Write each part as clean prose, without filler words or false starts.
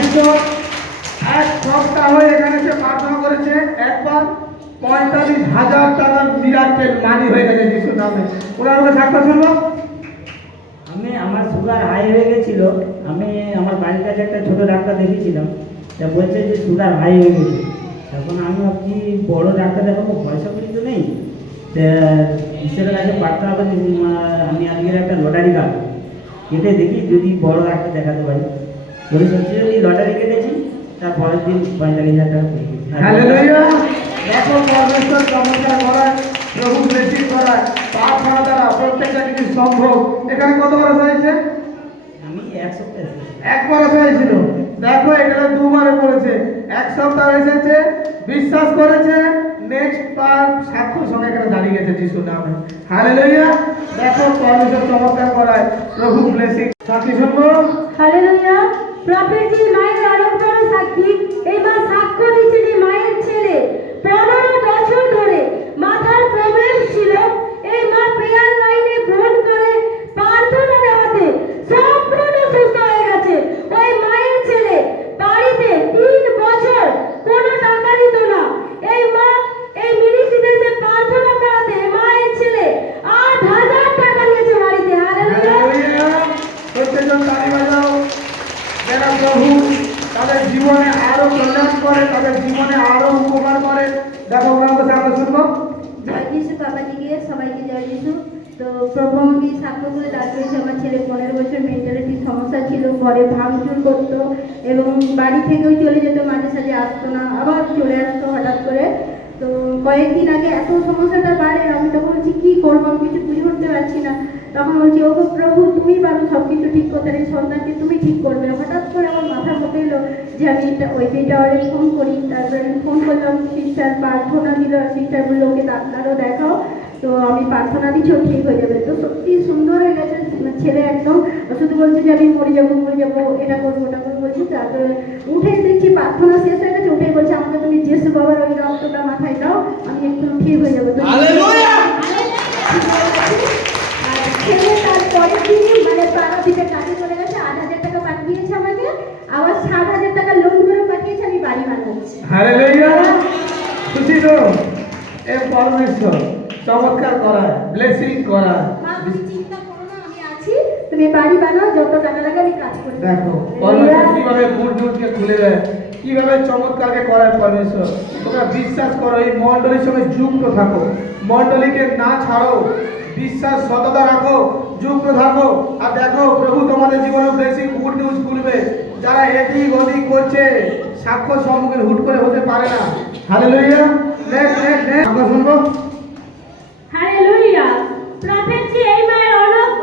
পরমেশ্বর এক সপ্তাহ এখানে সে প্রার্থনা করেছে, একবার 45,000 টাকার মিরাকেল মানি হয়ে গেছে যিশুর নামে। ওরা আমাকে সাক্ষাৎ শুনবো। আমার সুগার হাই হয়ে গেছিল। আমি আমার বাড়ির কাছে একটা ছোট ডাক্তার দেখিয়েছিলাম, তা বলছে যে সুগার হাই হয়ে গেছে। তখন আমি ভাবছি বড় ডাক্তার দেখাবো, পয়সা করি তো নেই। ঈশ্বরের কাছে প্রার্থনা করি আমি আজকের একটা লটারি কাটবো, কেটে দেখি যদি বড় ডাক্তার দেখাতে পারি। বলে সত্যি যদি লটারি কেটেছি, তার পরের দিন 45,000 টাকা পেয়ে গেছি। হালেলুয়া। দেখো পরমেশ্বর চমৎকার করায়, প্রভু ব্লেসিং করায়, প্রার্থনা দ্বারা প্রত্যেকটা কিছু সম্ভব। এখানে কত বছর হয়েছে? আমি এক সপ্তাহ এক বছর হয়েছিল। দেখো এটা 2 বারে পড়েছে, এক সপ্তাহ এসেছে, বিশ্বাস করেছে, নেক্সট বার সাক্ষ্য সঙ্গে এখানে দাঁড়িয়ে গেছে যিশুর নামে। হালেলুয়া। দেখো পরমেশ্বর চমৎকার করায়, প্রভু ব্লেসিং। সাক্ষী শুনবো। হালেলুয়া। প্রফেটজি মায়ের আরো বড় সাক্ষী। এবার সাক্ষ্য দিচ্ছে যে মায়ের ছেলে 15 বছর ধরে মাথার প্রবলেম ছিল। এই মা প্রেয়ার লাইনে ফোন করে প্রার্থনা দেওয়াতে সম্পূর্ণ সুস্থ হয়ে গেছে। ওই মায়ের ছেলে বাড়িতে 3 বছর কোনো টাকা দিত না। এই মা এই মিনিস্ট্রিতে এসে প্রার্থনা করাতে মায়ের ছেলে 8,000 টাকা দিয়েছে বাড়িতে। হালেলুয়া। প্রত্যেকজন তালি বাজাও। যারা প্রভু তাদের জীবনে আরো কল্যাণ করে, তাদের জীবনে আরো উপকার করে। দেখো আমরা সাক্ষী শুনবো। জয় যিশু বাবাজিকে সবাইকে জয় যিশু। তো প্রভু আমাকে সাক্ষ্য করে দাঁড়িয়েছে। আমার ছেলে 15 বছর মেন্টালিটি সমস্যা ছিল, ঘরে ভাঙচুর করতো এবং বাড়ি থেকেও চলে যেত, মাঝে সাঝে আসতো না, আবার চলে আসতো হঠাৎ করে। তো কয়েকদিন আগে এত সমস্যাটা বাড়ে, আমি তখন বলছি কী করবো, আমি কিছু বুঝে উঠতে পারছি না। তখন বলছি ও প্রভু তুমি পারো সব কিছু ঠিক করতে, এই সন্তানকে তুমি ঠিক করবে। হঠাৎ করে আমার মাথার মধ্যে এলো যে আমি ওই টাওয়ারে ফোন করি। তারপরে আমি ফোন করলাম, সিস্টার প্রার্থনা দিল, সিস্টার বললো ওকে ডাক্তারও দেখাও। তো আমি প্রার্থনা দিচ্ছি ও ঠিক হয়ে যাবে। তো সত্যি সুন্দর হয়ে গেছে ছেলে একদম। শুধু বলছে যে আমি মরে যাবো এটা করবো ওটা করবো বলছি। তারপরে উঠে দেখছি প্রার্থনা শেষ হয়ে গেছে, উঠে বলছে আমাকে তুমি যিশু বাবার ওই রক্তটা মাথায় দাও, আমি একটু ঠিক হয়ে যাবো। ছেলে তার পরের দিনই মানে পাড়াপিঠে কাজে চলে গেছে, 8,000 টাকা পাঠিয়েছে আমাকে, আবার 7,000 টাকা লোন করে পাঠিয়েছে, আমি বাড়ি বানাচ্ছি। হালেলুয়া। খুশি তো এ পরমেশ্বর চমৎকার করায়, ব্লেসিং করায়। মা তুমি চিন্তা করো না, আমি আছি, তুমি বাড়ি বানাও, যত টাকা লাগে আমি কাজ করব। দেখো পরমেশ্বর কিভাবে বুদ্ধকে খুলে দেয়, কিভাবে চমৎকারকে করায় পরমেশ্বর। তোমরা বিশ্বাস করো, এই মণ্ডলীর সঙ্গে যুক্ত থাকো, মণ্ডলীকে না ছাড়ো, বিশ্বাস সততা রাখো, যুক্ত থাকো। আর দেখো প্রভু তোমাদের জীবনে ব্লেসিং গুড নিউজ খুলবে। যারা এদিক ওদিক করছে, সাক্ষ্য সম্মুখীন হুট করে হতে পারে না। হালেলুয়া। নেক্সট আমরা শুনবো। হালেলুয়া। প্রফেটজি এই মায়ের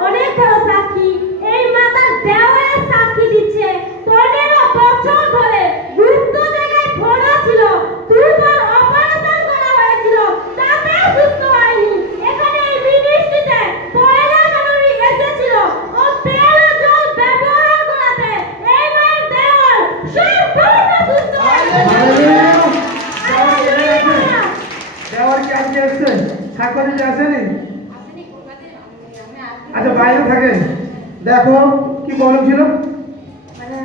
অনেক বড় সাক্ষী। এই মা তার দেওয়ারের সাক্ষী দিচ্ছে। 15 বছর ধরে গুপ্ত জায়গায় ভরা ছিল, 2বার অপারেশন করা হয়েছিল, তাতেও সুস্থ হয়নি। এখানে এই মিনিস্ট্রিতে 1 জানুয়ারি এসেছিল ও তেল ও জল ব্যবহার করাতে এই মায়ের দেওয়ার সম্পূর্ণ সুস্থ হয়েছে। হালেলুয়া। দেওয়ার কি আজকে এসছে? সাক্ষ্য দিতে আসেনি? আচ্ছা বাইরে থাকে। দেখো কি প্রবলেম ছিল? মানে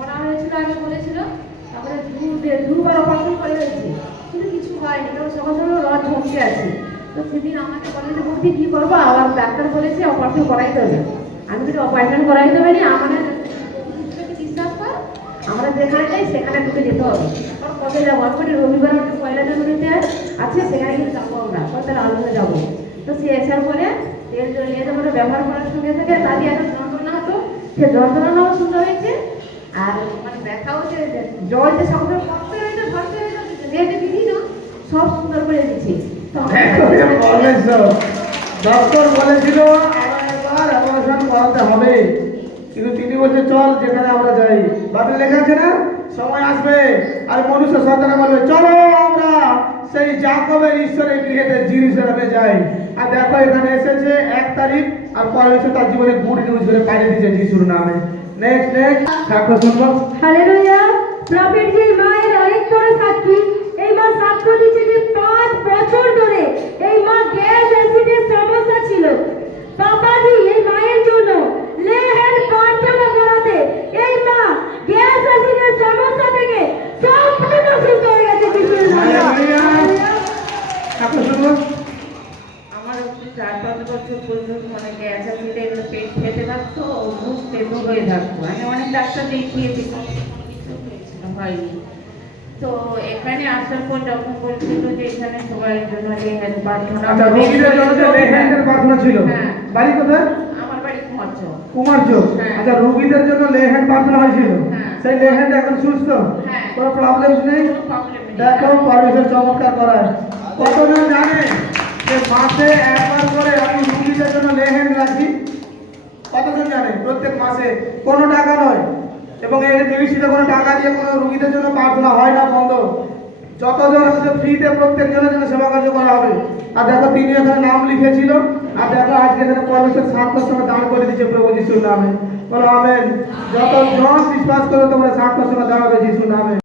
ওরা হয়েছিল, আমি বলেছিল, তারপরে 2বার অপারেশন করে হয়েছে, কিন্তু কিছু হয়নি, কারণ সকাল সকাল রড ঝমকে আছে। তো সেদিন আমাকে বলেছে বলছি কী করবো, আবার ডাক্তার বলেছে অপারেশন করাইতে হবে। আমি যদি অপারেশন করাইতে হবে না, আমাদের বিশ্বাস কর, আমরা যেখানে যাই সেখানে ঢুকে যেতে হবে। কারণ কবে যাবো, আমি রবিবার একটা 1 জানুয়ারিতে আছে, সেখানে কিন্তু যাবো আমরা, তাহলে আলোচনা যাবো। তো সে আসার পরে তেল জল নিয়ে যাবো, ব্যবহার করার সঙ্গে থেকে তাদের একটা যন্ত্রণা হতো, সে যন্ত্রণাও সুন্দর হয়েছে। আর মানে ব্যথা হচ্ছে, জল যে সকলের কষ্ট হয়েছে, ধরতে হয়েছে, রেটে দিদি না সব সুন্দর করে দিচ্ছে। দেখো এ পরমেশ্বর। ডক্টর বলেছিল আবার অপারেশন করাতে হবে, কিন্তু তিনি বলছে চল যেখানে আমরা যাই। বাতিল লেখা আছে না, সময় আসবে আর মনুষ্য সন্তান বলবে চলো আমরা সেই যাকবের ঈশ্বরের গৃহেতে জেরুজালেমে যাই। আর দেখো এখানে এসেছে 1 তারিখ, আর পরমেশ্বর তার জীবনে গুড নিউজ করে পাঠিয়ে দিয়েছে যিশুর নামে। নেক্সট সাক্ষ্য শুনবো। হালেলুয়া। প্রফেটজি মায়ের অনেক বড় সাক্ষী। এই মা সাক্ষ্য দিচ্ছে যে 5 বছর ধরে এই মা গ্যাস অ্যাসিডের সমস্যা ছিল। বাবাজি এই মায়ের জন্য লে হ্যান্ড প্রার্থনা করাতে এই মা গ্যাস অ্যাসিডের 4-5 বছর পর্যন্ত মানে গ্যাস অ্যাসিডে পেট ফেটে থাকতো, মুখ তেতো হয়ে থাকতো। আমি অনেক ডাক্তার দেখিয়েছি, কিছু হয়নি। তো এখানে আসার পর যখন বলছিল যে এখানে সবার জন্য যে হেলথ প্রার্থনা, আচ্ছা, রোগীদের জন্য যে লেহ্যান্ডের প্রার্থনা ছিল, হ্যাঁ। বাড়ি কোথায়? আমার বাড়ি কুমারচ। কুমারচক। হ্যাঁ। আচ্ছা, রোগীদের জন্য লেহ্যান্ড প্রার্থনা হয়েছিল, হ্যাঁ। সেই লেহ্যান্ড এখন সুস্থ, হ্যাঁ। কোনো প্রবলেম নেই। কোনো প্রবলেম নেই। দেখো পরমেশ্বর চমৎকার করায়। কতজন জানে যে মাসে একবার করে আমি রুগীদের জন্য লেহ্যান্ড রাখি? কতজন জানে? প্রত্যেক মাসে কোনো টাকা নয়, এবং এই মিনিস্ট্রিতে কোনো টাকা দিয়ে কোনো রুগীদের জন্য প্রার্থনা হয় না, বন্ধ। যতজন আছে ফ্রিতে প্রত্যেকজনের জন্য সেবা কার্য করা হবে। আর দেখো তিনি এখানে নাম লিখেছিল, আর দেখো আজকে এখানে পরমেশ্বর 7টার সময় দান করে দিচ্ছে প্রভু যিশুর নামে। বলো আমেন। যতজন বিশ্বাস করে তোমরা 7টার সময় দাঁড়াবে যিশুর নামে।